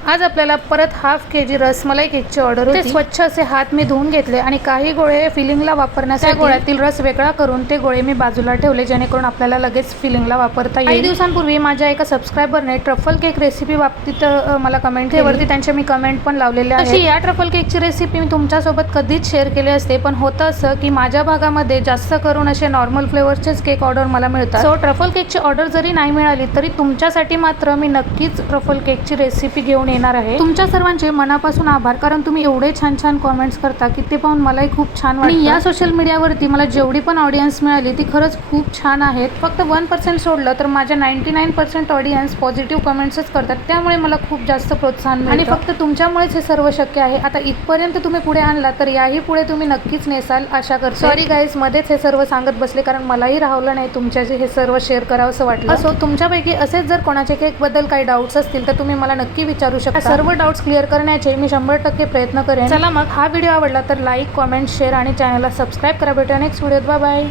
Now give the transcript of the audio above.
आज आपल्याला परत हाफ केजी रसमलाई केकची ऑर्डर होती। स्वच्छ असे हात मी धुवून घेतले आणि काही गोळे फिलिंगला वापरण्यासाठी गोळ्यातील रस वेगळा करून ते गोळे मी बाजूला ठेवले, जेणेकरून आपल्याला लगेच फिलिंगला वापरता येईल। काही दिवसांपूर्वी माझ्या एका सबस्क्रायबरने ट्रफल केक रेसिपी बाबतीत मला कमेंट केली, वरती त्यांचे मी कमेंट पण लावलेले आहेत। अशी या ट्रफल केकची रेसिपी मी तुमच्यासोबत कधीच शेअर केली असते, पण होतं असं की माझ्या भागामध्ये जास्त करून असे नॉर्मल फ्लेवरचेच केक ऑर्डर मला मिळतात। सो ट्रफल केकची ऑर्डर जरी नाही मिळाली तरी तुमच्यासाठी मात्र मी नक्कीच ट्रफल केकची रेसिपी घेऊन येणार आहे। तुमच्या सर्वांचे मनापासून आभार, कारण तुम्ही एवढे छान छान कमेंट्स करता की ते पाहून मलाही खूप छान वाटतं। आणि या सोशल मीडियावरती मला जेवढी पण ऑडियन्स मिळाली ती खरंच खूप छान आहेत। फक्त 1% सोडलं तर माझ्या 99% ऑडियन्स पॉझिटिव्ह कमेंट्सच करतात, त्यामुळे मला खूप जास्त प्रोत्साहन मिळतं आणि फक्त तुमच्यामुळेच हे सर्व शक्य आहे। आता इथपर्यंत तुम्ही पुढे आणला तर याही पुढे तुम्ही नक्कीच नेसाल आशा करते। सॉरी गाईज, मध्येच हे सर्व सांगत बसले, कारण मलाही राहवलं नाही तुमच्याशी हे सर्व शेअर करावं असं वाटलं। असो, तुमच्यापैकी असेच जर कोणाचे केक बद्दल काही डाऊट्स असतील तर तुम्ही मला नक्की विचारू शकता। सर्व डाऊट्स क्लिअर करण्याचे मी 100% प्रयत्न करेन। चला मग, हा व्हिडिओ आवडला तर लाईक, कमेंट, शेअर आणि चॅनलला सबस्क्राईब करा। भेटूया नेक्स्ट व्हिडिओत। Bye bye.